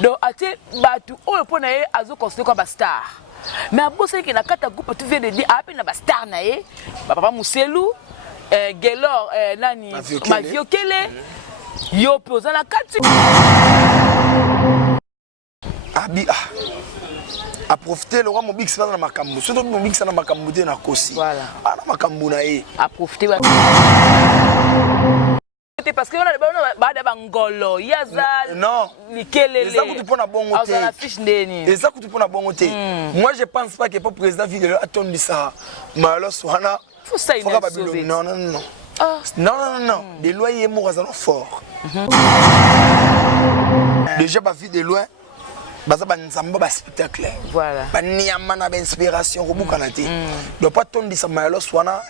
donc ati batu oyo pona ye azo considérer comme star mais abosa ki na kata groupe tu viens de dire ape na ba star na ye papa Muselu Gelor nani Maviokele yo poza na kati abi a profiter le roi Mobix na makambo surtout Mobix na makambo te na kosi voilà ana makambo na ye a profiter parce que on a bada bangolo yazal non likelele ça coûte pour na bongo te la fiche ndeni et ça coûte pour na bongo te moi je pense pas que pour président ville attendre ça malo sohana faut ça il non non non non des loyers mo razano fort déjà ba vie de loin baza ba nzamba ba spectacle voilà ba niama na ba inspiration robuka na te doit pas tondisa malo sohana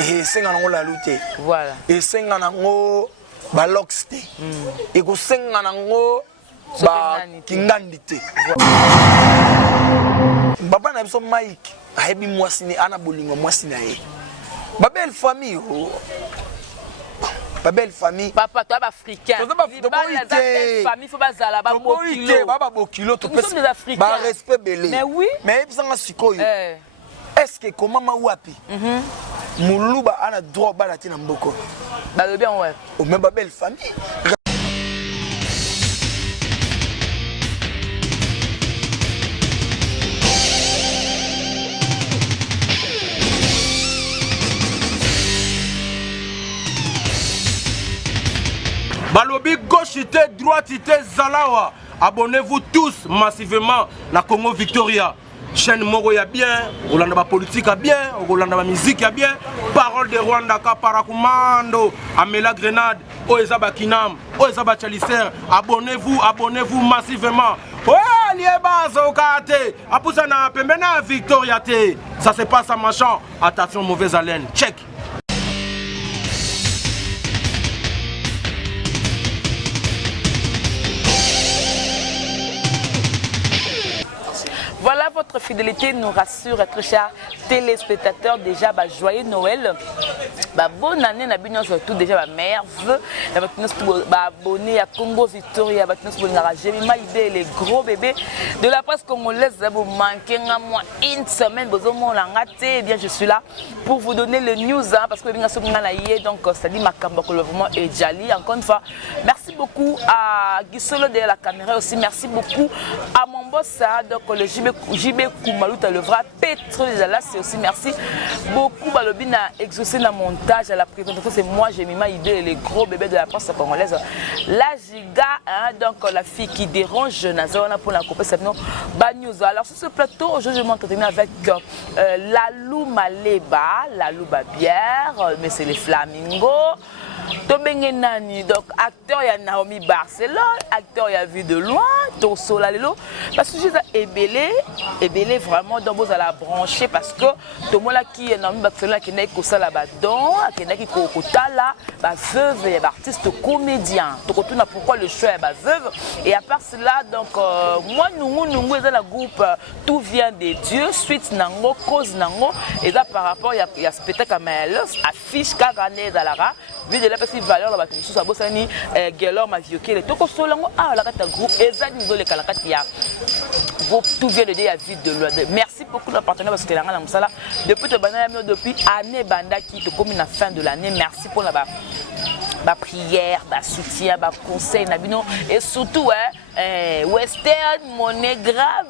et senga nango la lutte voilà et senga nango ba loxte et ko senga nango ba kingandi te baba na biso Mike ayebi mwasi ni ana bolingo mwasi na ye ba belle famille ba belle famille papa toi africain famille faut bazala ba bokilo baba bokilo to pesa ba respect belé mais oui mais ebisanga sikoyo est-ce que comment ma wapi Muluba ana droit balati na mboko ba le bien ouais ou même ba belle famille. Balobi gauchité, droitité, Zalawa. Abonnez-vous tous massivement à Congo Victoria. Chaîne Moro ya bien, Rolanda politique a bien, Rolanda musique a bien, parole de Rwanda Kaparakumando, Amela Grenade, Oezaba Kinam, Oezaba Chalicer. Abonnez-vous massivement. Ouais, Liebazo Kate, Apusana Pembena Victoria T. Ça se passe à Machan. Attention, mauvaise haleine. Check. Voilà, votre fidélité nous rassure, très chers téléspectateurs. Déjà, joyeux Noël. Bonne année, surtout déjà meilleurs vœux. Abonnés à Congo Victoria, les gros bébés de la presse congolaise. Vous manquez une semaine, eh bien, je suis là pour vous donner le news, parce que donc ça dit vraiment et Jali. Encore une fois, merci beaucoup à Gisolo de la caméra aussi. Merci beaucoup à mon boss, donc le JB Koumalouta, le vrai Petro là, c'est aussi merci beaucoup Balobina exaucé dans le montage à la présentation. C'est moi, j'ai mis ma idée, les gros bébés de la presse congolaise. La Giga, donc la fille qui dérange Nazarana pour la couper c'est non news. Alors sur ce plateau, aujourd'hui je m'entretiens avec Lalou Maleba, Lalou Babière, mais c'est les Flamingos. Tobenge Nani, donc acteur il y a Naomi Barcelone, acteur il y a vu de loin, Torso Lalelo, parce que j'ai ébélé vraiment dans vos à la brancher parce que tout le monde qui est Naomi Barcelone qui n'est que ça là-bas dans, qui n'est que là, veuve et artiste comédien. Donc on a pourquoi le choix est veuve et à part cela donc moi nous dans la groupe tout vient des dieux suite nango cause nango et là par rapport il y a spectacle à Maëlys affiche Kagane Dalara vu de la petite valeur la bâtiment sur Bosani Gelor Maviokele toko solango la carte groupe ezali nous les kalakatia tout vient de dire à vide de l'eau. Merci beaucoup de partenaire parce que la Musala depuis te banana depuis année banda qui te comme la fin de l'année. Merci pour la prière, soutien, conseil et surtout Western monnaie grave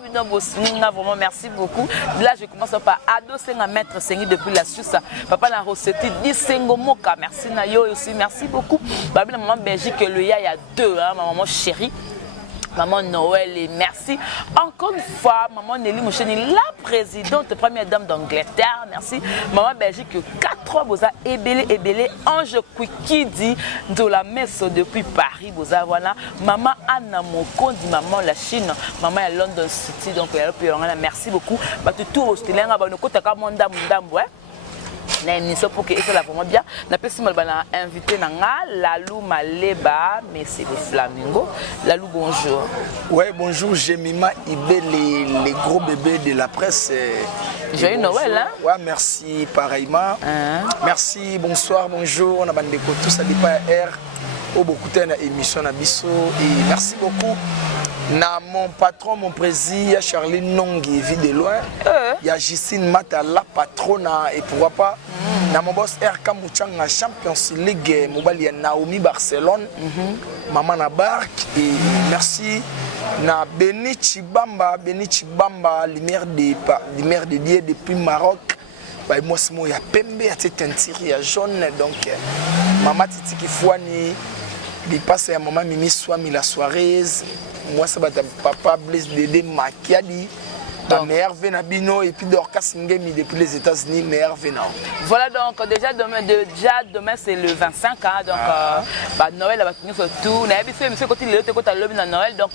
vraiment merci beaucoup. Là je commence par adosser à mettre Sengi depuis la Suisse. Papa la recette 10 Sengo Moka. Merci Nayo aussi merci beaucoup. Babine maman Belgique le il y a deux ma maman chérie. Maman Noël et merci encore une fois maman Nelly Moucheni la présidente première dame d'Angleterre merci maman Belgique 4 ans boza ébélé Ange Kwiki dit de la messe depuis Paris boza voilà maman Anna Mokondi maman la Chine maman à London City donc merci beaucoup tout au stelenga ba nokota ka mondambo na émission pour que ça la vraiment bien na pesi malbana invité nanga Lalou Maleba mais c'est des Flamingos. Lalou bonjour. Ouais bonjour Jemima Ibé les gros bébés de la presse. Joyeux Noël hein. Ouais merci pareillement. Merci bonsoir bonjour on a bande de tous ça dit pas R beaucoup de émission na biso et merci beaucoup na mon patron mon président Charlie Nongi vie de loin il y a Justine Mata la patronne et pourquoi pas na mon boss RK Mouchanga Champions League mobali ya Naomi Barcelone maman na barque et merci na Beni Chibamba lumière de Dieu depuis Maroc. Bah moi c'est moi ya pembe ya teinture ya jaune donc maman Titi Kifwani il passe à maman Mimi Swami la soirée moi ça va papa Blaise Dédé Makiadi la meilleure Venabino et puis Dorcas Ngemi depuis les États-Unis meilleure Venao. Voilà donc déjà demain c'est le 25 hein, donc bah Noël va tenir surtout na biso monsieur côté le côté lobby na Noël donc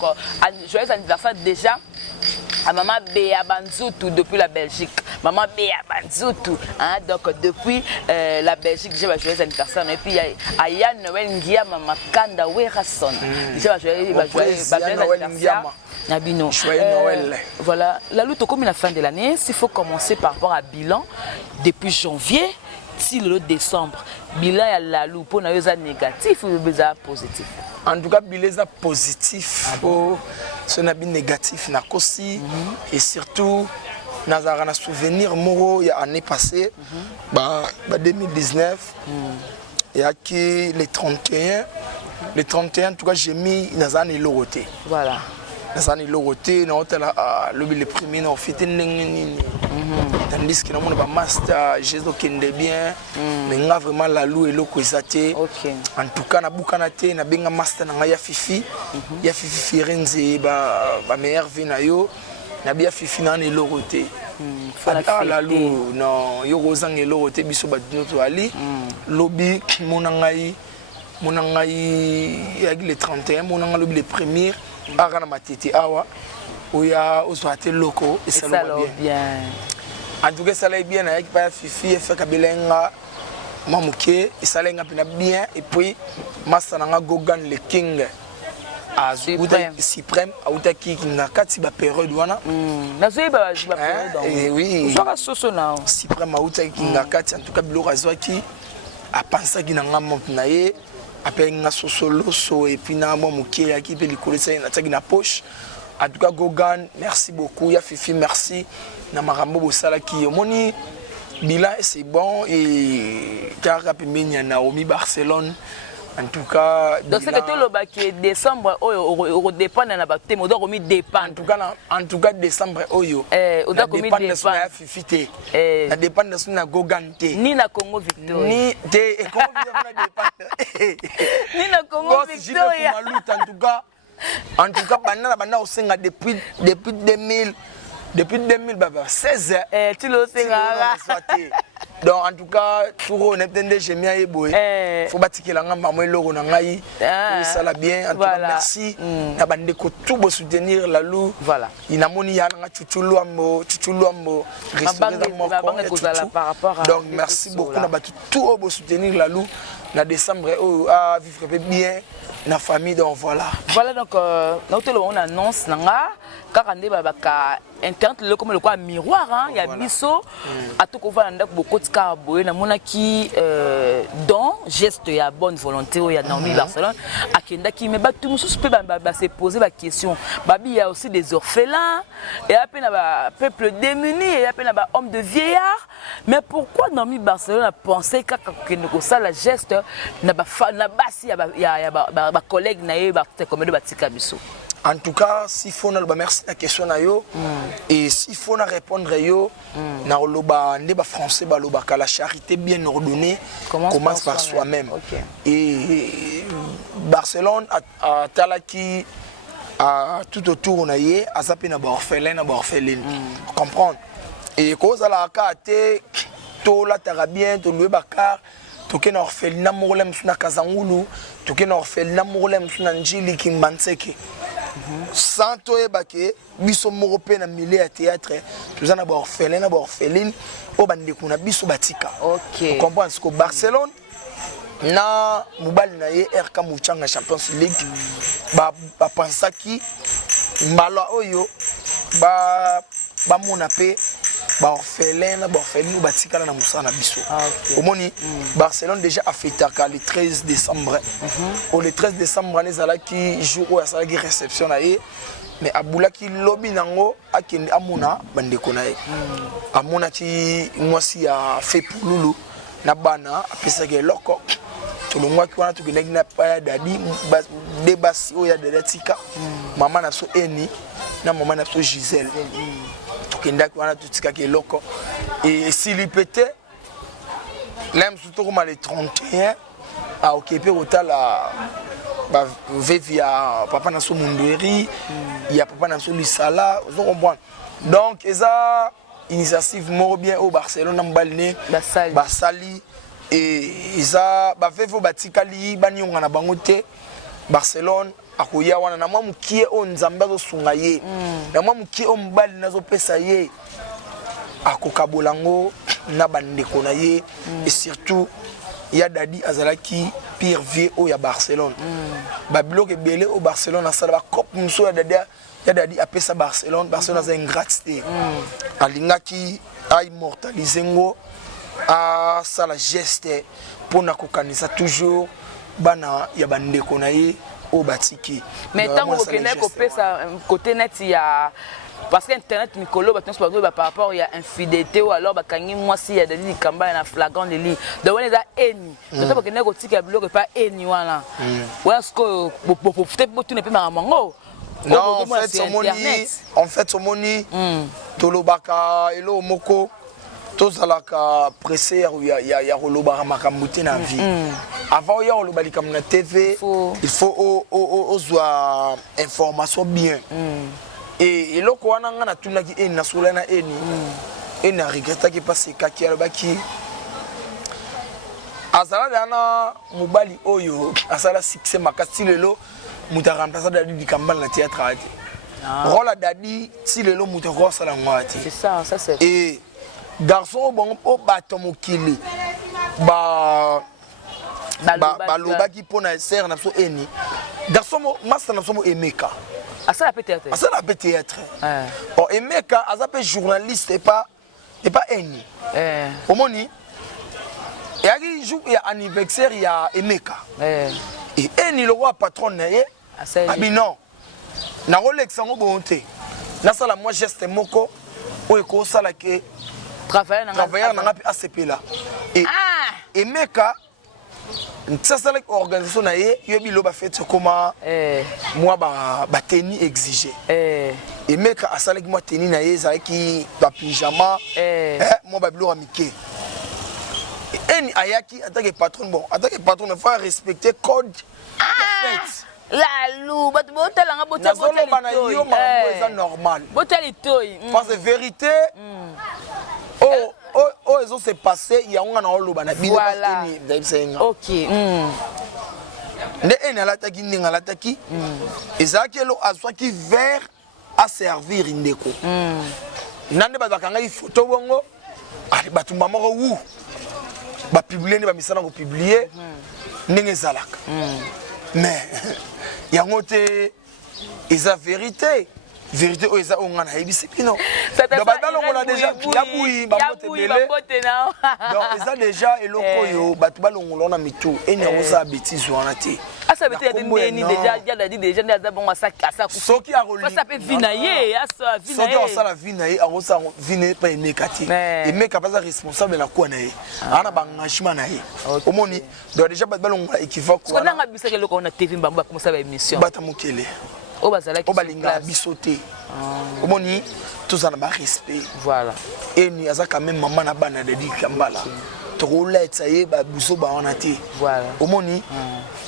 joyeux anniversaire déjà à maman Béa Banzoutou depuis la Belgique. Maman Béa Banzoutou hein, donc depuis la Belgique j'ai joyeux anniversaire et puis à Yann Noël Ngia maman Kanda Werason. J'ai joyeux anniversaire. Nabino. Voilà, la lutte comme la fin de l'année, s'il faut commencer par rapport à bilan depuis janvier si le décembre, bilan à la loupe pour nous négatif ou positif. En tout cas, bilan positif pour ce nabi négatif na kosi et surtout nous avons un souvenir moro il y a année passée, 2019, et à qui les 31, en tout cas j'ai mis dans un éloroté. Voilà. Nasani logoté na hôtel le premier na fêté nini tandis que na mona ba master Jésus kende bien mais nga vraiment la lou et loko ezate en tout cas na bukana te na benga master na ya fifi Firenze ba meilleur vina yo na bia fifi na ne logoté la lou non yo rozange logoté biso ba dinoto ali lobi monangai avec les 31 monanga lobi les premiers Arana matiti awa oya oswate loko et ça va bien. En tout cas ça va bien avec pas fifi et fait kabelenga mamuke et ça lenga bien et puis masananga Gogan le king suprême auta ki na kati ba période wana nazoyi ba période et oui ça soso na suprême auta ki na kati en tout cas bilo razwaki a pensa ki na ngamo na ye après nga solo so et puis na moi mukie qui peut likolisa na tagi na poche en tout cas Gogan merci beaucoup ya fifi merci na marambo bosala ki moni bilan c'est bon et car rapidement Naomi Barcelone en tout cas donc c'est que le bac décembre au dépend na ba te modo remis dépend en tout cas décembre oyo oda komi dépend fifité na dépend na Gogan te ni na Congo Victoria ni te Congo Victoria ni na Congo Victoria en tout cas bana osenga depuis 2000 depuis 2016 tu le sais donc en tout cas pour n'entendre jamais ayeboy faut bâtir la ngamba moi logo na ngai ça la bien en tout cas merci na bande ko tout beau soutenir la lou voilà inamoni ya nga chuchuluambo donc merci beaucoup na batu tout beau soutenir la lou na décembre à vivre bien na famille donc voilà donc on annonce nanga kakande babaka internet le comme le quoi miroir hein il y a biso atoko va ndak beaucoup de carboy na monaki don geste ya bonne volonté ya Naomi Barcelone akenda ki me batu mususu pe ba se poser la question babi il y a aussi des orphelins et à peine ba peuple démuni et à peine ba homme de vieillard mais pourquoi Naomi Barcelone a pensé que ça la geste na basi ya ba collègue na ye ba comme de batika biso. En tout cas, s'il faut na merci la question na yo et s'il faut na répondre yo na loba ndeba français ba loba la charité bien ordonnée commence par soi-même. Et Barcelone a talaki a tout autour na ye azape na ba orpheline comprendre et cause la kate to la tarabien to louer bakar toke na orpheline morlem na Kazangulu toke na orpheline morlem na Njili Kimbanseke santo ebake biso moko pe na milieu ya théâtre tous ana ba orpheline o bande kuna biso batika OK comprendre ce que Barcelone na mobali na ye RK Mouchanga Champions League ba pensaki mbalo oyo ba mona pe orphelin orpheline batikala na musana biso omoni Barcelone déjà a fêté le 13 décembre le 13 décembre nezalaki jour où asalaki réception na ye mais abulaki lobi nango akende amuna bandeko na ye amonaki mwasi ya fait pululu na bana apesaki eloko tolongwaki wana tokendaki na paya dadi debasi oyo ya dada tika mama na so eni na mama na so Gisèle tokendaki wana totikaki eloko esili pete là mosusu tokoma le 31 aokepe kotala vevi ya papa na so Mundweri ya papa na so Lisala ozo comprendre donc eza initiative moko bien au Barcelone na mbali ne basali et eza bavevo batikali banionga na bango te Barcelone akoya wana na mwa mukie o nzambe azosunga ye na mwa mukie o mbali nazopesa ye akokabolango na bandeko na ye et surtout ya dadi azalaki pire vie au ya Barcelone babiloko ebele au Barcelone asala ba cop muso ya dadi apesa Barcelone aza ingratité alingaki a immortaliser ngo a sala geste pona kokanisa toujours bana ya bandeko na ye au batiki mais tant que vous ko pesa côté net ya parce que internet mikolo ba tons par rapport ya infidélité ou alors ba kangi moi si ya dali kamba na flagrant délit donc on est à eni donc pas que ne ko tika biloko pas eni wana voilà ce que peut-être tu ne peux pas mango non en fait somoni tolobaka elo moko tozalaka pressé ya rolobaka makambo te na vie avant ya roloba likambo na TV il faut ozwa information bien et eloko wana nga natunaki eni nasola na eni aregretaki pase kaki alobaki azala dana mobali oyo asala succès makasi lelo muta remplacer dadi dikambala na théâtre ati rôle dadi si lelo muta ko sala ngwati c'est ça c'est et garçon bon o batomokili balobaki pona ser na so eni garçon master na so mo emeka asala peut-être bon emeka azape journaliste et pas eni omoni yaki jour ya anniversaire ya emeka et eni le roi patron na ye abi non na rolex ngo bonté na sala moi geste moko oyo ko sala ke travailleur na ngapi ACP là et emeka ça la organisation na ye yobi lo ba fait comment moi ba tenue exigé emeka asala ki moi tenue na ye za ki ba pyjama moi ba bilo amike eni ayaki attaque patron bon attaque patron il faut respecter code la lou batu botala nga botia bana yo mambo normal botali toy parce que vérité ils ont se passé il y a un an lo bana bino eni OK ne eni alataki ndinga alataki ezaki lo azwaki verre à servir ndeko nande bazakanga photo bongo batumba moko wu ba publier ne ba misana ko publier ndenge zalaka mais yango te eza vérité o eza ongana ebisi bino donc badalongola déjà yabuyi bambote bele donc eza déjà eloko yo batu balongola na mitu eni oza bêtise wana te asa bêtise ya ndeni déjà ya dit déjà ndaza bongo asa soki arolinga ça peut vina ye asa vina ye soki osala vina ye akosa vina pa emekati emeka pas responsable na kwa na ye ana bangashima na ye omoni donc déjà batu balongola équivoque ko nanga bisaka eloko na TV mbamba comme ça ba émission batamukele o balinga bisoté omoni tozana ba respect voilà eni aza quand même maman na bana de dikambala tokoletsa ye ba buzoba wana te voilà omoni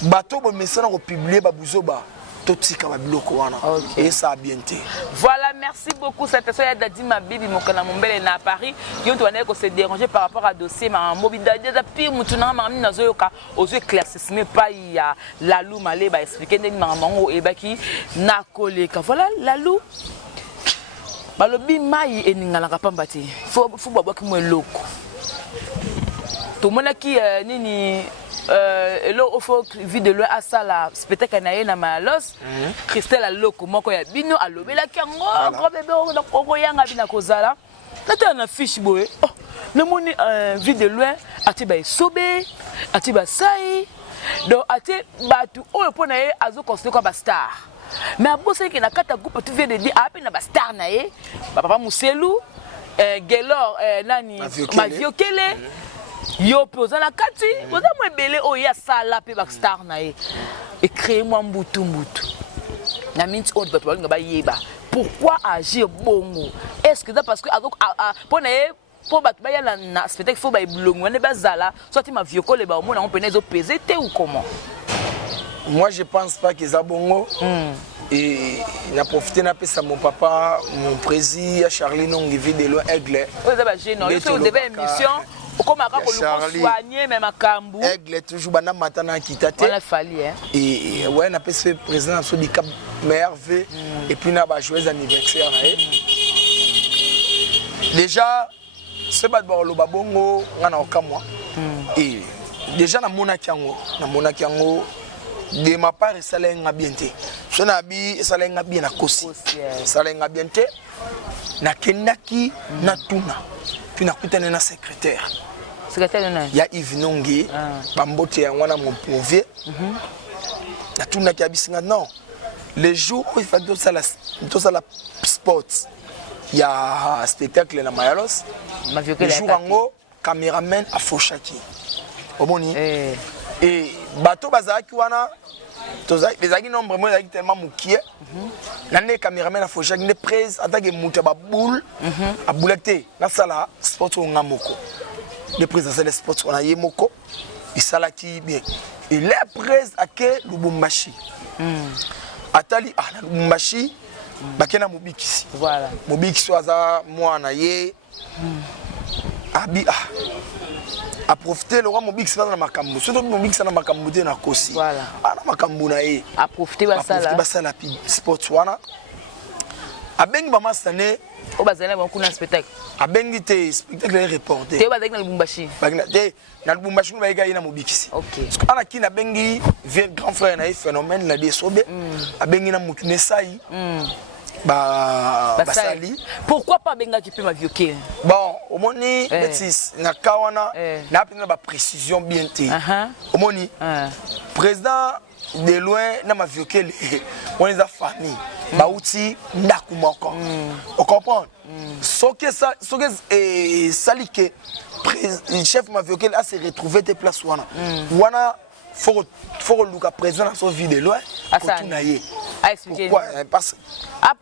bato bo mesana ko publier ba buzoba totika ba biloko wana et ça bien te voilà merci beaucoup cette soirée Dadi Mabibi mokana mombele na Paris yo to wana ko se déranger par rapport à dossier ma mobida déjà pire mutuna ma na zoyoka ozo éclaircissement pas ya la lou malé ba expliquer ndeni mango e baki na koleka voilà la lou balobi mai eningala kapamba te faut babaki mo eloko to monaki nini elo ofo vie de loin à ça la spectacle na na malos Christelle aloko moko ya bino alobela kango gros bébé oko yanga bina kozala Nata na fiche boy. Oh, le moni vie de loin, ati ba sobe, ati ba sai. Donc ati ba tu o le pona ye azo considérer comme ba star. Mais à bosse qui na kata groupe tu viens de dire a pe na ba star na ye. Papa Muselu, Gelor nani Maviokele. Yo poza na kati, poza mo belé o ya sala pe ba star na ye. Et créer moi mbutu. Na minti on doit ba yeba. Pourquoi agir bongo? Est-ce que c'est parce que pour na spectacle faut ba blongo ne bazala soit ma vieux collègue ba on peut les peser ou comment? Moi je pense pas que ça bongo. Et n'a profité n'a pas mon papa, mon président Charlie Nongi vie de loin Aigle. Vous avez gêné, vous devez émission comme à soigner même à Kambu. Aigle toujours bana matana kitate. On a fallu hein. Et ouais n'a pas fait président sur du Cap merveille et puis n'a pas joyeux anniversaire na. Déjà ce bad bolo babongo ngana okamwa. Et déjà na monakiango de ma part salenga bien te. So na bi salenga bien na kosi. Salenga bien te. Na kendaki na tuna. Puis na kutana na secrétaire. Secrétaire na. Ya Yves Nongi, bambote ya wana mon pauvre. Na tuna ki abisinga non. Les jours où il fait tout ça la sport. Il y a spectacle na Mayalos. Le jour ango caméraman a Fochaki. Omoni. Et bateau bazaki wana les agi nombre moi agi tellement mukie nane cameraman a Fochaki ne prise attaque muta ba boule a boulette na sala sport nga moko les prises dans les sports on a yemoko il salaki bien et les prises à que Lubumbashi atali Lubumbashi bakena mobikisi voilà mobikisi aza mwana ye abi a profiter le roi mobikisi na makambo surtout mobikisi na makambo te na kosi voilà ana makambo na ye a profiter basala sport wana abengi ba masane o bazala ba kuna spectacle abengi te spectacle reporter te bazaki na Lubumbashi bagina te na Lubumbashi ba yiga ina mobikisi OK parce que ana kina bengi grand frère na phénomène la desobe abengi na mutune sai basali pourquoi pas benga qui peut m'avioquer bon omoni betis na kawana na pina ba précision bien te omoni président de loin na m'avioquer on les a famille bauti ndaku moko on comprend ce que salike chef m'avioquer a se retrouver tes places wana faut luka président na so vie de loin pour na ye pourquoi parce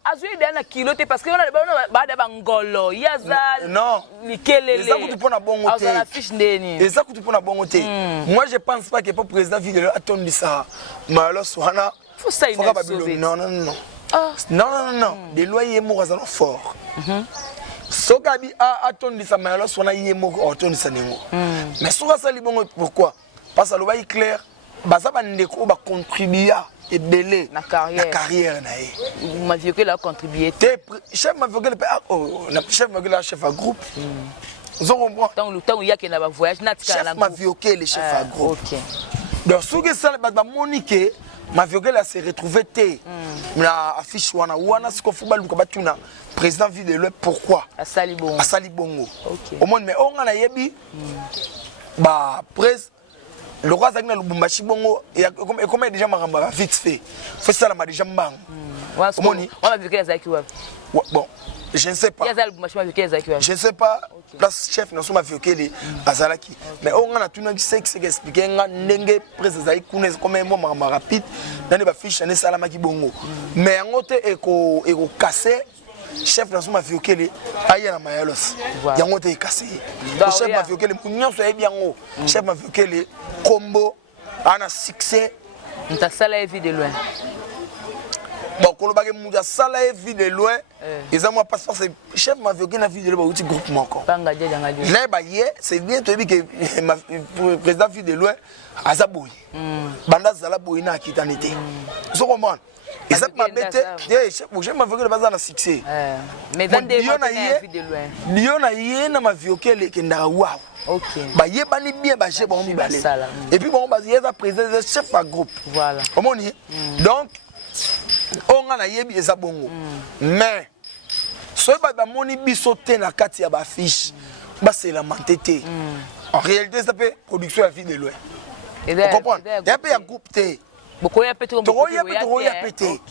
azui dana kilote parce que on a bada bangolo yaza non likelele ça coûte pour na bongo te la fiche ndeni et ça coûte pour na bongo te moi je pense pas que pour président vie de loin attendi ça malo sohana faut ça non des loyers mo razano fort sokabi attendi ça malo sohana yemo attendi ça nengo mais soka sali bongo pourquoi parce que le bail clair baza bandeko ba contribuer et belé na carrière na ye ma vieux que la contribuer chef ma vieux que chef ma vieux chef à groupe vous comprend tant le temps il y a que na ba voyage na tika chef ma vieux que le chef à groupe OK donc ce que ça ba monique ma vieux que la se retrouver té na affiche wana ce qu'on faut ba luka batuna président ville le pourquoi à Salibongo au monde mais on a yebi ba presse le roi Zagna Lubumbashi bongo et comment déjà maramba vite fait ça la déjà mbang on va vu que Zaki bon je ne sais pas je ne sais pas place chef na soma viokeli azalaki mais on a tout ngi sexe expliquer nga ndenge presse Zaki kuna comme moi maramba rapide nani ba fiche ne salama ki bongo mais ngote eko casser chef na soma viokeli aya na mayalos yango te cassé chef ma viokeli nyonso e bien ngo chef ma viokeli combo ana succès nta sala vie de loin bon kolobake muja sala vie de loin ils moi parce que chef ma viokeli na vie de loin outil groupement encore panga dia janga dia là ba hier c'est bien to bi que président vie de loin azaboyi banda zala boyi na kitanité so comprendre et ça m'a bête je m'a vu que le bazar a succès mais dans des vie de loin lion a yena ma viokeli ke ndara wa OK ba yebani bien ba je bon mibale et puis bon ba yeza président chef à groupe voilà omoni donc on a yebi eza bongo mais soyez pas moni biso te na kati ya ba fiche ba c'est la mentalité en réalité ça peut production à vie de loin vous comprenez il y a pas groupe te beaucoup ya pété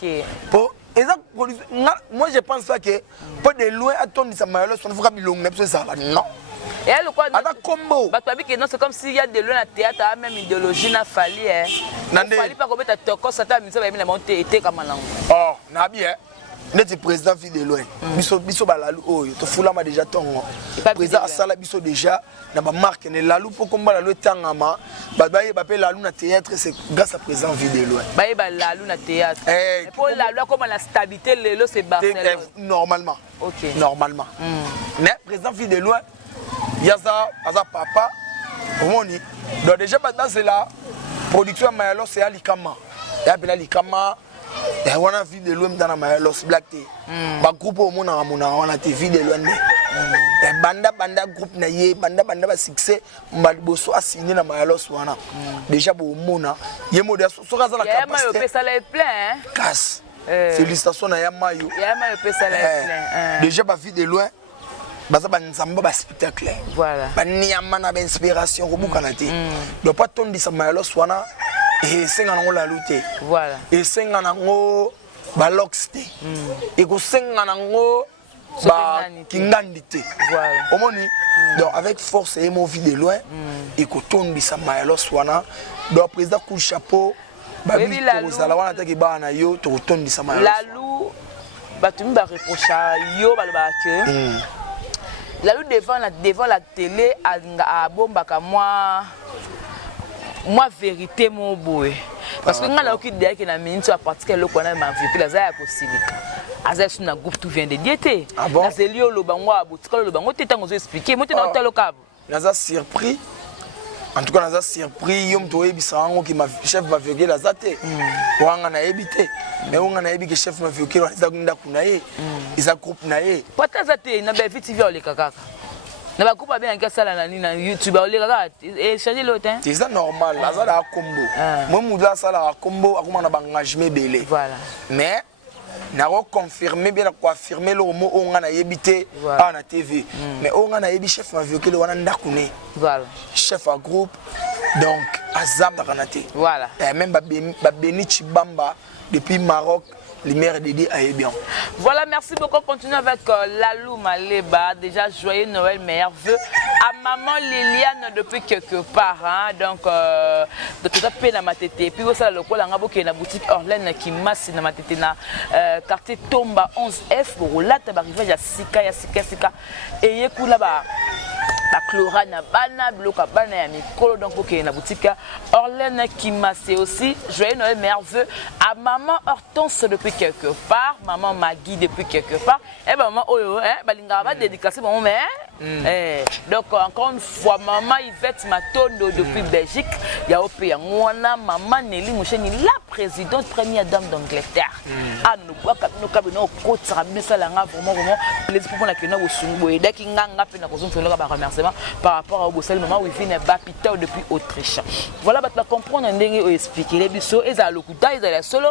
pour moi je pense pas que pour de loin attendre ça maïlo son faut bilong même ça non et le quoi avec combo non c'est comme s'il y a de loin à théâtre même idéologie n'a fallu hein fallu pas comme ta toko ça t'a mis ça la montée était comme là oh na bien net président vie de loin biso balalu oyo to fulama déjà tongo président asala biso déjà na ba marque ne lalu pour combat lalu tangama ba pe lalu na théâtre c'est grâce à président vie de loin ba lalu na théâtre et pour lalu comme la stabilité lelo c'est Barcelone normalement OK normalement mais président vie de loin yaza papa omoni donc déjà maintenant c'est la production mayalo c'est alikama ya bela likama et on a vu de loin dans la los black té ba groupe au monde on a té vu de loin et banda groupe na ye banda ba succès mbalboso a signé na mayalos wana déjà bo mona ye modèle so kaza la capacité ya mayo pesa la plein casse félicitations na ya mayo pesa la plein déjà ba vu de loin baza ba nzamba ba spectacle voilà ba niama na ba inspiration ko bukana té do pas tondisa mayalos wana et senga nango la lutte voilà et senga nango ba loxte et ko senga nango ba kingandité voilà omoni donc avec force et mon vie de loin et ko tondisa mayalos wana donc président coup chapeau ba bi ko sala wana taki ba na yo to tondisa mayalos lalu batumi ba reprocha yo ba que lalu devant la télé a bombaka moi vérité mon boy parce que nga la okide ya ke na minute à partir le kona ma vérité la za ya kosilika aza na groupe tout vient de diété na zelio lo bango abutika lo bango tetango zo expliquer moi te na hôtel lokabo naza surpris en tout cas naza surpris yom to ebisa ngo ki ma chef ma vérité la zate wanga na ebité mais wanga na ebi ke chef ma vérité la za kunda kuna ye isa groupe na ye pata zate na ba vite via le kaka na ba coupe bien que ça na YouTube ba le kaka et changer le temps c'est ça normal la za la combo moi moudla ça la combo akoma na ba engagement belé voilà mais na confirmer bien quoi affirmer le mot on a yebité à la TV mais on a yebi chef ma vieux que le wana ndakune voilà chef à groupe donc azam na kanate voilà et même ba Beni Chibamba depuis Maroc lumière dédiée à Ebian. Voilà, merci beaucoup. Continuons avec Lalou Maleba. Déjà, joyeux Noël, meilleurs vœux à maman Liliane depuis quelque part. Hein? Donc, de tout à fait dans ma tête. Et puis, vous savez, le quoi, qui est la boutique Orlène qui masse dans ma tête. Quartier Tomba 11F. Pour là, tu vas arriver, il y a Sika. Et il y a là-bas. La chlora na bana bloka bana ya mikolo donc OK na boutique Orlène qui masse aussi joyeux Noël merveilleux à maman Hortense depuis quelque part maman Maggie depuis quelque part et maman oyo balinga va dédicacer maman mais donc encore une fois maman Yvette Matondo depuis Belgique ya opé ngwana maman Nelly Moucheni la présidente première dame d'Angleterre ah nous kabino kotira bisala nga vraiment les pour la kena bosungu et dès qu'il nganga pe na kozomfelo ba remerciement par rapport au Bossel moment où il vient Bapita depuis Autriche. Voilà, tu vas comprendre un dingue expliquer les bisous et ça le coup ils allaient solo.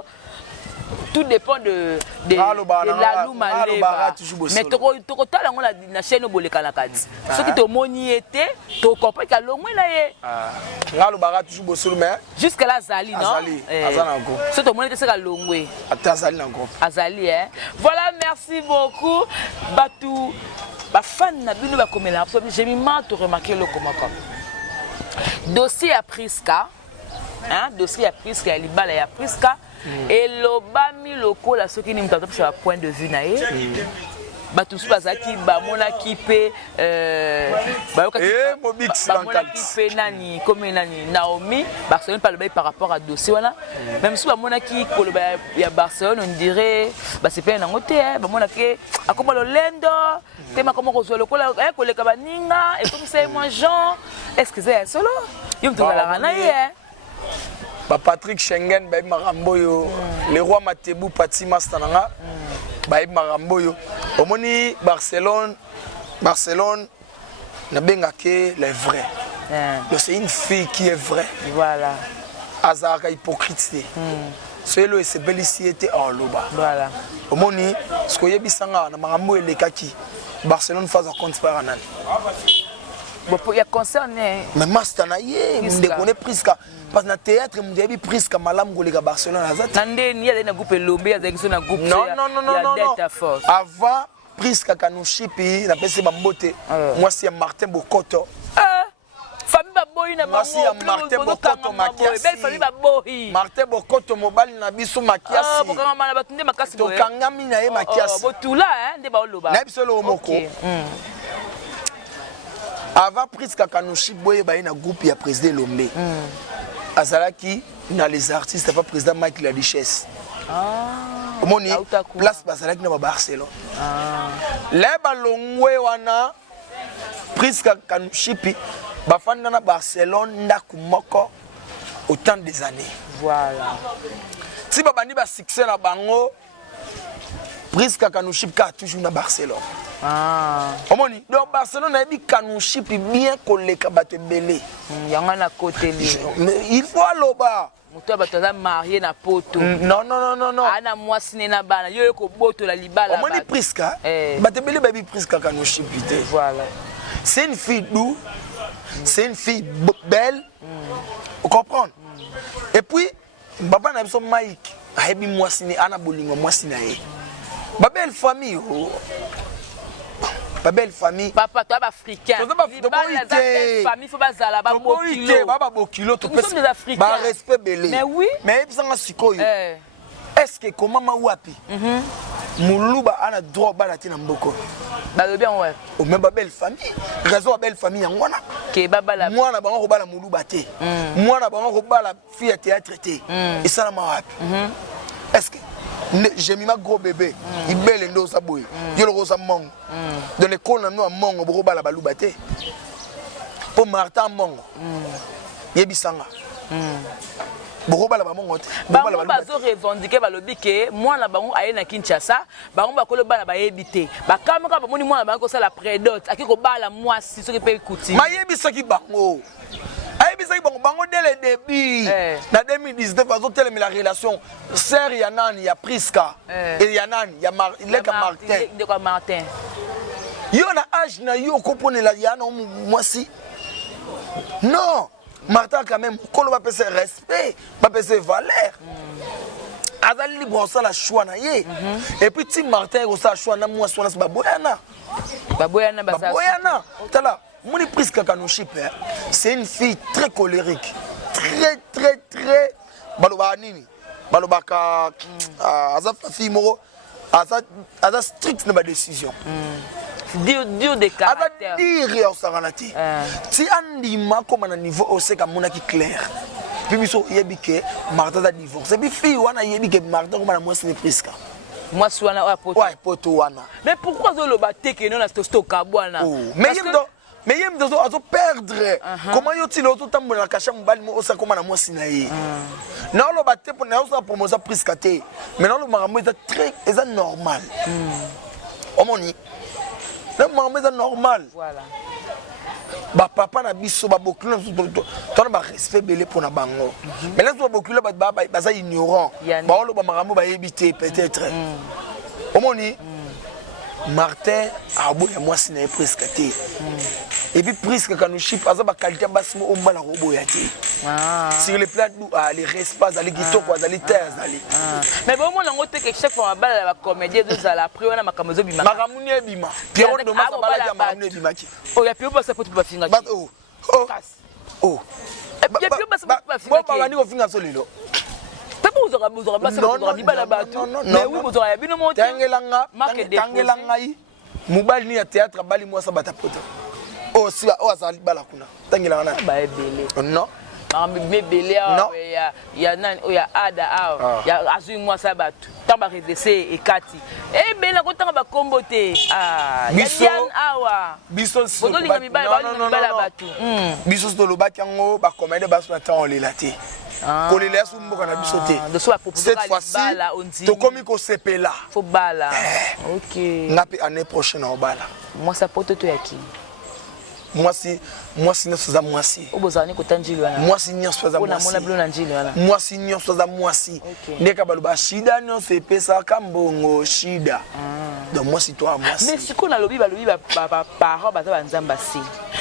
Tout dépend de Lalou Maleba. Mais tu total on la chaîne au bolé kanakadi. Ce qui te moniété, tu comprends que l'homme là est. Lalou bara toujours bossolo mais jusqu'à la Zali non. Azali encore. Ce te moniété c'est la longue. Azali encore. Azali hein. Voilà, merci beaucoup. Batou ba fan na bino ba komela j'ai mis mal te remarquer le comment comme dossier à Priska hein dossier à Priska ya libala ya Priska et lobami loko la soki ni mutata sur point de vue na ye ba tous bazaki ba monaki pe monaki pe nani comme nani Naomi Barcelone pas le bail par rapport à dossier voilà même si ba monaki koloba ya Barcelone on dirait bah c'est pas un ngoté hein ba monaki akoma lo lendo tema comment kozwa lokola koleka baninga et comme ça moi Jean est-ce que c'est solo yo mtu la rana ye ba Patrick Schengen ba Maramboyo le roi Matebu Pati Mastananga ba Maramboyo omoni Barcelone na benga que les vrais c'est une fille qui est vraie voilà azaka hypocrite c'est le SBLCT en loba. Voilà. Au moni, ce que yebisanga na marambo elekaki Barcelone phase compte par anan. Bon, il y a concerné. Mais master na ye, on déconne Prisca parce que na théâtre on dit Prisca malam golega Barcelone azat. Nande ni ya na groupe Lombe ya zaki na groupe. Non. Avant Prisca Kanouchipi na pese bambote. Moi c'est Martin Bokoto. Famille baboyi na bango. Moi c'est Martin Bokoto Makiasi. Belle famille baboyi. Martin Bokoto mobali na biso Makiasi. Bokanga mala batunde makasi boye. To kangami na ye Makiasi. Botula nde ba oloba. Na biso lo moko. Avant Prisca Kanouchi boye ba na groupe ya président Lombe. Azalaki na les artistes pas président Mike la Duchesse. Moni place bazalaki na Barcelone. Les balongwe wana Prisca Kanouchipi bafanda na Barcelone ndaku moko autant des années. Voilà. Si babandi ba succès na bango Prisca Kanouchipi ka toujours na Barcelone. Omoni donc Barcelone a dit Kanouchipi bien koleka bato belé. Yanga na côté li. Mais il faut aloba. Muto batoza marié na poto. Non. Ana mwasine na bana yo ko boto la libala. Omoni Prisca. Bato belé baby Prisca Kanouchipi. Voilà. C'est une fille douce. C'est une fille belle. Vous comprenez? Et puis papa na biso Mike a ebi mwasine ana bolingo mwasine ye. Ba belle famille. Ba belle famille. Papa toi africain. Belle famille faut bazala ba bokilo. Baba bokilo to pesa. Nous sommes des Africains. Ba respect belé. Mais oui. Mais ebisanga sikoyo. Est-ce que comment ma wapi? Muluba ana droit balati na mboko. Ba bien ouais. O même ba belle famille. Raison ba belle famille ngwana. Ke baba la. Moi na bango ko bala muluba te. Moi na bango ko bala fille théâtre te. Et ça na ma wapi? Est-ce que j'ai mis ma gros bébé, il belle ndo sa boy. Yo le rosa mongo. De l'école na no mongo boko bala baluba te. Pour Martin mongo. Yebisanga. Boko bala ba mongo te. Boko bala bazo revendiquer balobi ke moi na bango aye na Kinshasa, bango bakolo bala ba yebité. Ba kamaka ba moni moi na bango ko sala prédote, akiko bala moi si soki pe kuti. Ma yebisaki bango. Aïbisaki bango dès le début. En 2019, ils ont tellement la relation. Sœur Yanani, il y a Prisca. Et Yanani, il y a Martin. De quoi Martin? Il y a un âge, il y a un comprenez la Yanani, moi si. Non. Martin, quand même, quand on va passer respect, on va passer valeur. Azali libre, on sait la choix. Et puis, si Martin, on sait la choix, moi, c'est Baboyana. Baboyana, Baboyana. Moni Prisca Kanouchipi, c'est une fille très colérique, très baloba nini, baloba ka aza fille moro, aza strict dans ma décision. Dur de caractère. Aza dire au saranati. Si andima comme à niveau au sec à mon qui clair. Puis biso yebike Martha a divorcé. Puis fille wana yebike Martha comme à moi c'est Prisca. Moi soana wa poto. Ouais poto wana. Mais pourquoi zo lo bateke non na stosto kabwana? Mais il y a des perdre. Comment y a-t-il autant de cacher mon bal au sac comme à moi sinaï? Non, le bâté pour nous promouvoir Prisca. Mais non, le maramou est très normal. Oh mon ni. Le maramou est normal. Voilà. Bah papa na biso ba bokilo ton ba respect belé pour na bango. Mais là ba bokilo ba za ignorant. Ba lo ba maramou ba éviter peut-être. Oh mon ni. Martin a beau ya moi sinaï Prisca. Et puis Prisca Kanouchipi a ba qualité basse mo omba la robo ya ti. Sur les plats les respas les kitoko les terres ali. Mais bon moi ngo te que chaque fois ba la comédie de za la priona makamozo bima. Makamuni ebima. Pierrot de ma ba la makamuni ebima ki. Oh ya pio passa pour finga. Oh. Ya pio passa pour finga. Bon ba ni ko finga so lelo. Vous aurez passé pour la bateau. Mais oui, vous aurez bien monté. Tangelanga, Moubali ni théâtre, Bali moi ça bata poto. Oh, si, oh, ça ali balakuna. Tangelanga. Bah, belé. Non. Mais belé, il y a nan, il y a Ada, il y a Azui moi ça batu. Tamba redressé et Kati. Eh ben la content ba comboté. Ah, Yann awa. Bisos. Vous donnez mi bala batu. Bisos de l'obaki yango ba comédie ba sur temps on les laté. Kolela sou mboka na biso te. Cette fois-ci, to komi ko sepela. Faut bala. OK. Ngapi année prochaine au bala. Moi ça porte to yaki. mwasi nyonso aza mwasi obozani kotanjili wana mwasi nyonso aza mwasi nyonso aza mwasi ndeka baloba shida nyonso epesaka mbongo shida donc mwasi to a mwasi mais sikoyo nalobi balobi baparent baza banzamba si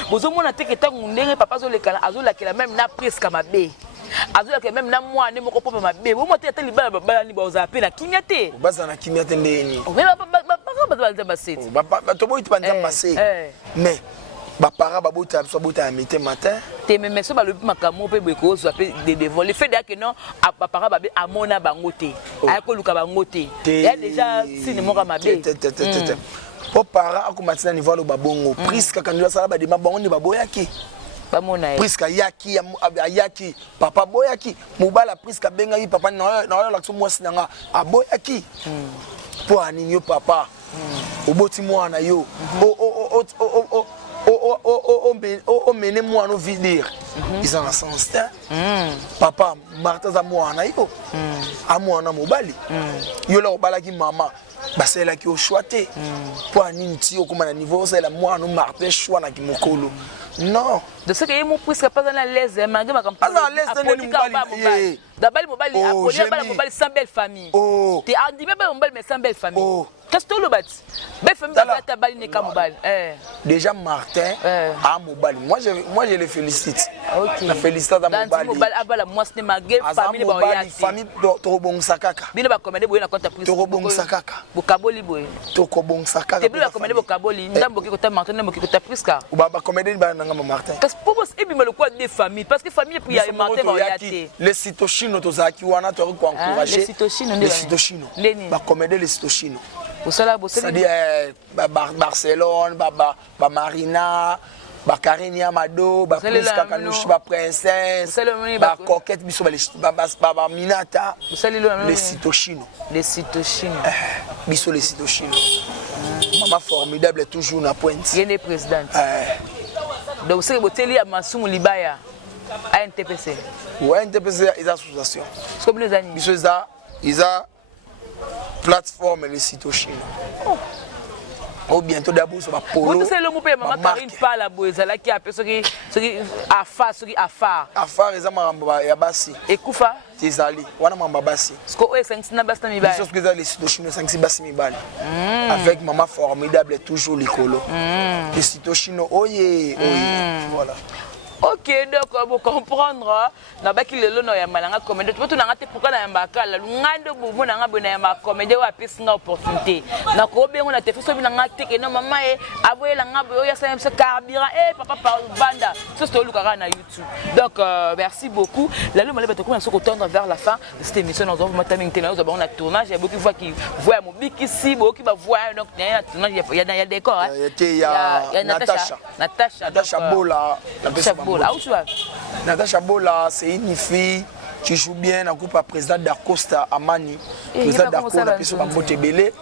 bozomona teke ntango ndenge papa azolakela même na presque mabe azolakela même na mwana moko mpo mabe bomo te ata libala babalani bazala mpe na kimia te bazala na kimia te ndeni baparent baza banzamba se toboyiti banzamba se mais bapara babota biso bota ya mité matin te mais so balobi makambo pe boye kozwa pe de devant le fait que non bapara babe amona bango te ayakoluka bango te ya déjà sine moko mabe po para akomatina niveau alo babongo prise kaka ndio sala badema bango ni baboyaki bamona prise ka yaki papa boyaki mobala prise ka benga yi papa na yo lakso mwasi nanga aboyaki po anini yo papa oboti mwana yo mene mwana o vidir ils en sens papa Martha za mwana yo a mwana mobali yo la obalaki mama baselaki o choite po anini ti okoma na niveau osala mwana Martin choix na kimokolo non de ce que yemo puisque pas à l'aise malgré ma campagne à l'aise d'abord mobali apoli mobali sans belle famille tu as dit même mobali mais sans belle famille qu'est-ce que le bâti belle famille ta bali ne ka mobali déjà Martin a mobali moi je le félicite la félicite à mobali mobali abala moi c'est malgré famille ba yati famille to bongsa kaka bino ba commander boye na compte plus to bongsa kaka bokaboli boye to ko bongsa kaka te bino ba commander bokaboli ndambo ki ko ta Martin ndambo ki ko ta plus ka ba commander ba nanga Martin parce que pour et bien le quoi des familles parce que famille puis il y a Martin ba yati les citochino to zaki wana to ko encourager les citochino ba commander les citochino c'est-à-dire Barcelone, Marina, Karine Amado, Prince Kakanouche, Princesse, Coquette, Minata, les Citochino. Les Citochino. Biso les Citochino. Maman formidable est toujours na pointe. Il y a des présidents. Donc c'est que tu as Massoum Libaya à NTPC. Oui, NTPC est association. C'est comme les amis. Biso ils ont plateforme les Citochino. Oh bientôt d'abord ça va polo. Vous savez le mot père maman Karine parle à Boezala qui a appelé ce qui afar. Afar ils ont mamba ya basi. Et Koufa Tizali. Wana mamba basi. Ce que est 5 na basta mi ba. C'est ce que les Citochino 5 basi mi bali. Avec maman formidable toujours l'écolo. Les Citochino oye. Voilà. Ok, donc vous comprendre, na baki lelo no ya malanga comédie. Tu na ngate pourquoi na mbaka la ngande bubu na ngabo na ma comédie wa pesa na opportunité. Na ko bengo na tefiso bi na ngate ke no mama e avoye la ngabo ya sa mse carburant papa par banda. Ça c'est luka na YouTube. Donc merci beaucoup. La le malé batoko na soko tendre vers la fin de cette émission nous avons mataming tena nous avons un tournage, il y a beaucoup de fois qui voient mon biki ici, beaucoup qui va voir donc il y a un tournage, il y a décor hein. Il y a Natasha Bola, Natasha Bola, c'est une fille qui joue bien dans le groupe président d'Acosta Amani. Président d'Acosta, la Motebele.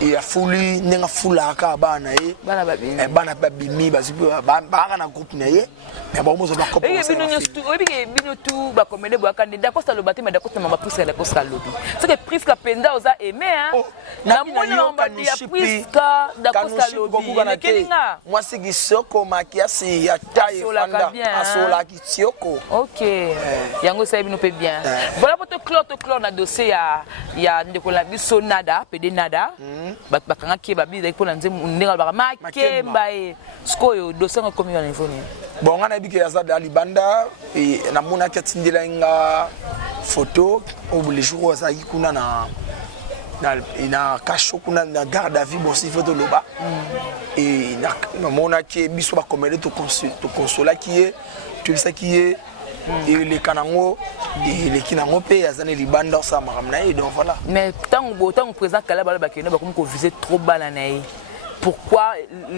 Et a fouli, n'a foula ka bana e. Bana babimi, bana na groupe na ye. Mais bon, moi je dois comprendre. Et bino tout ba comédie bo candidat d'Acosta le bâtiment d'Acosta mama prise d'Acosta lobby. C'est que prise ka penda oza aimé hein. Na mona mamba dia prise ka d'Acosta lobby. Moi c'est qui soko makiasi ya taille fanda asola ki tioko. OK. Yango ça bino pe bien. Voilà pour te clore na dossier ya ndeko la biso nada, PD nada. Bakanga ki babi da ko nanze ndinga ba makemba e skoyo dossier ko mi na niveau ni. Bon on a dit que ya za libanda et na mona katindela nga photo au les jours za kuna na kasho kuna na garde à vue bon si photo loba et na mona ki biso ba comédie to consola qui est tu sais qui est et les kanango et les kinango pe yazane libanda ça maramna et donc voilà mais tant présent kala bala bakena ba comme ko viser trop balanaï pourquoi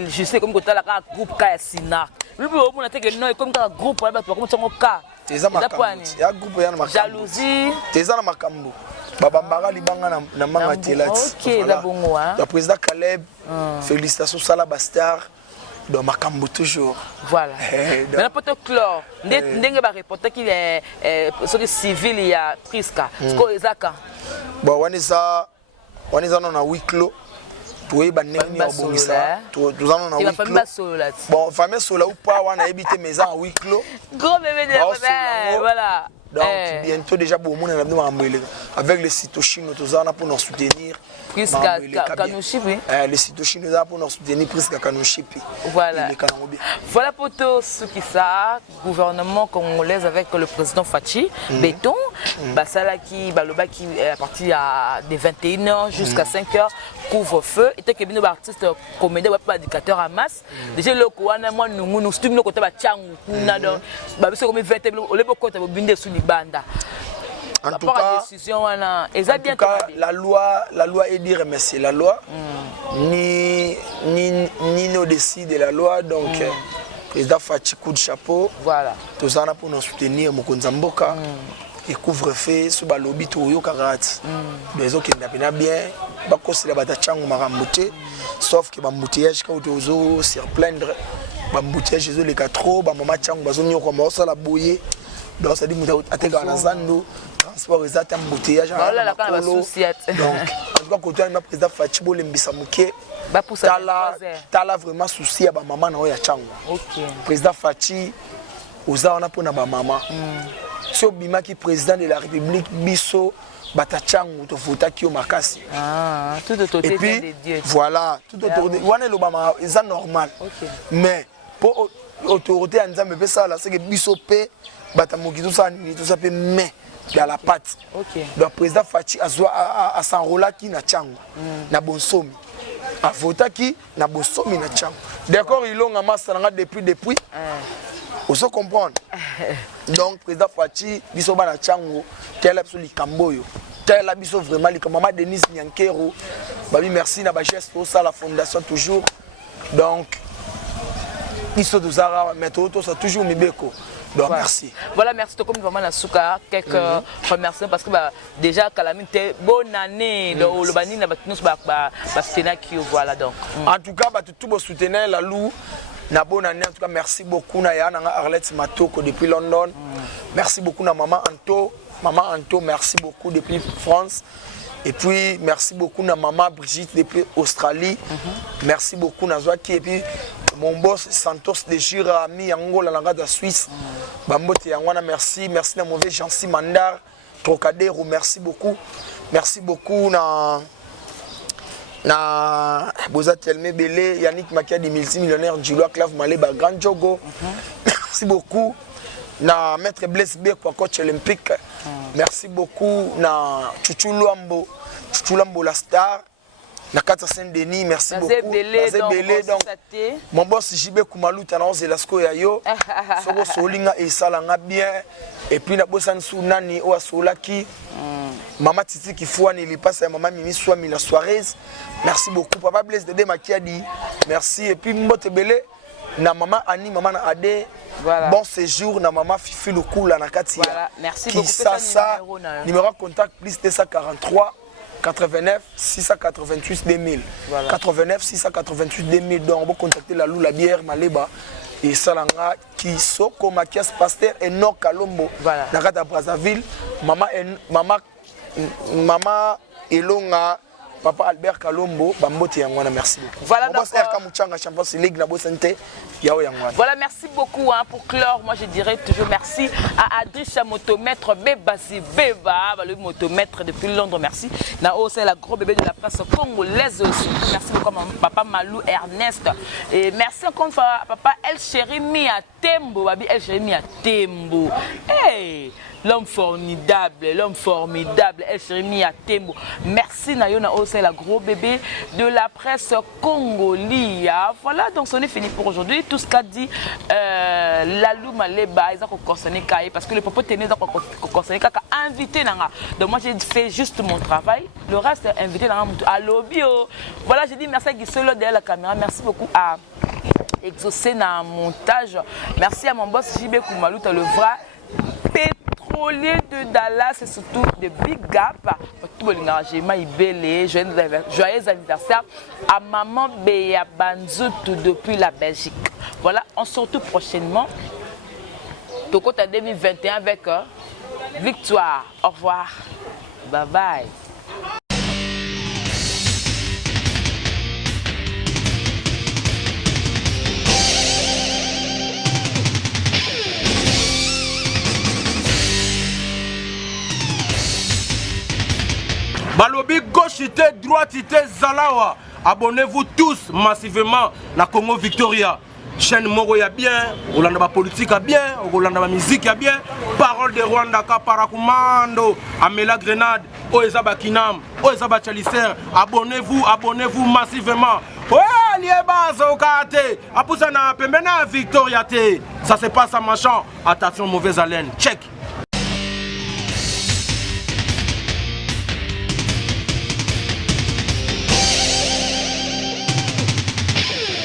je sais comme que la groupe ka sina lui on a que non comme ka groupe ba comme tongo ka teza makambo ya groupe ya makambo jalousie teza na makambo babambara libanga na manga telati OK da bongo hein le président Caleb félicitations Sala Bastard dans makambo toujours voilà mais la poto clore ndenge ba reporter qui est sur le civil il y a Priska ce ko ezaka bon on est ça non na huis clos Oui, bah n'est ni obomisa. Tout en a huis clos. Bon, famille sola ou pas, on a évité mes ans à huis clos. Gros bébé de la voilà. Donc bientôt déjà pour mon avec les cytochines tout ça pour nous soutenir. Jusqu'à Kanouchipi. Les cytochines pour nous soutenir presque Kanouchipi. Voilà. Voilà pour tous ceux qui savent, gouvernement congolais avec le président Fachi, béton, Basala qui baloba qui à partir de 21h jusqu'à 5h couvre-feu et que bien artistes comédiens ou pas éducateurs à masse. Déjà le kouana moi nous stimulons côté ba changu na donc ba biso comme 20 le boko ta binde sous banda. En tout cas, la loi est dit remercier la loi. Ni nous décide de la loi donc président Fachi coup de chapeau. Voilà. Tout ça pour nous soutenir Mokonzamboka. Et couvre-feu sur le lobby tout yo karat. Mais ok n'a bien ba ko sila bata changu marambuté sauf que ba mbouteillage ka ozo se replaindre ba mbouteillage les trop ba mama changu bazo nyoko ma ça la bouiller. Donc ça dit muta ateka na zando transport exact embouteillage donc en tout cas côté na président Fachi bo lembisa muke ba poussa tala vraiment souci ya ba maman na ya changu. OK. Président Fachi oza on a pour na ba maman. So bima qui président de la République biso batachangu to vota ki o makasi. Tout autour de Dieu. Voilà, tout autour de wana lo bama c'est normal. OK. Mais pour autorité en Nzambe pe ça là c'est que biso pe batamoki tout ça pe mais dans la patte. OK. Donc président Fachi a s'enrôler qui na changu na bonsomi. A vota qui na bonsomi na changu. D'accord, ils l'ont amassé depuis. Vous se comprendre. Donc président Fachi biso bana changu tel absolu kamboyo. Tel biso vraiment les maman Denis Nyankero. Babi merci na ba geste pour ça la fondation toujours. Donc biso dozara méthode tout ça toujours mibeko. Donc voilà. Merci. Voilà, merci comme vraiment la souka quelques remerciements parce que déjà Calamine bonne année le bani na batinus ba Sénakio voilà donc. En tout cas tout beau soutenir la lou na bonne année en tout cas merci beaucoup na ya na Arlette Matoko depuis London. Merci beaucoup na maman Anto merci beaucoup depuis France. Et puis merci beaucoup na maman Brigitte depuis Australie. Merci beaucoup na Zoaki et puis mon boss Santos de Jira mi Angola la de Suisse. Bambote yangwana merci na mauvais Jancy Mandar Trocadéro merci beaucoup. Merci beaucoup na Boza Telme Belé Yannick Makiadi multimillionnaire Juloa Clave Maleba Grand Jogo. Merci beaucoup na maître Blaise B quoi coach olympique. Merci beaucoup na Chuchu Lambo la star na Kata Saint-Denis merci beaucoup Belé donc mon boss JB Kumaluta na Zelasco ya yo soko solinga et salanga bien et puis na bosan sunani o asolaki Maman Titi qui fouane il passe à maman Mimi Swami la soirée. Merci beaucoup papa Blaise Dédé Makiadi. Merci et puis Mbote Belé na maman Annie maman Adé. Voilà. Bon séjour na maman Fifi Lukula na Katia. Voilà, merci beaucoup ça numéro contact plus 243 89 688 2000. Voilà. 89 688 2000 donc vous contacter la Lou la bière Maleba et Salanga qui soko Makias Pasteur et no Kalombo. Voilà. Na Kata Brazzaville maman Elonga papa Albert Kalombo bambote yangwana merci beaucoup. Voilà donc voilà merci beaucoup hein, pour clore moi je dirais toujours merci à Adricha motomètre Bebasi Beba le motomètre depuis Londres merci na c'est la gros bébé de la presse congolaise aussi merci beaucoup papa Malou Ernest et merci encore une fois papa El Chéri à Tembo babi El Chéri à Tembo hey l'homme formidable El Chéri à Tembo merci Nayona c'est la gros bébé de la presse congolaise. Voilà, donc c'en est fini pour aujourd'hui. Tout ce qu'a dit Lalou Maleba, ils ont concerné Kaye parce que le propos tenait donc concerné Kaka invité Nanga. Donc moi j'ai fait juste mon travail. Le reste est invité Nanga à l'obio. Voilà, j'ai dit merci à Guissolo derrière la caméra. Merci beaucoup à Exaucé dans le montage. Merci à mon boss JB Koumalou, le vrai pétrolier de Dallas et surtout de Big Gap. Joyeux anniversaire à maman Béa Banzoutou depuis la Belgique. Voilà, on se retrouve prochainement. Toko 2021 avec victoire. Au revoir. Bye bye. gauchité, droitité, Zalawa. Abonnez-vous tous massivement na Congo Victoria. Chaîne Moro ya bien, Olanda politique a bien, Olanda musique a bien. Parole de Rwanda Kaparakumando, Amela Grenade, Oezaba Kinam, Oezaba Chalicer. Abonnez-vous massivement. Ouais, liebaz au kate. Apousa na pembena Victoria te. Ça se passe à machin. Attention, mauvaise haleine. Check.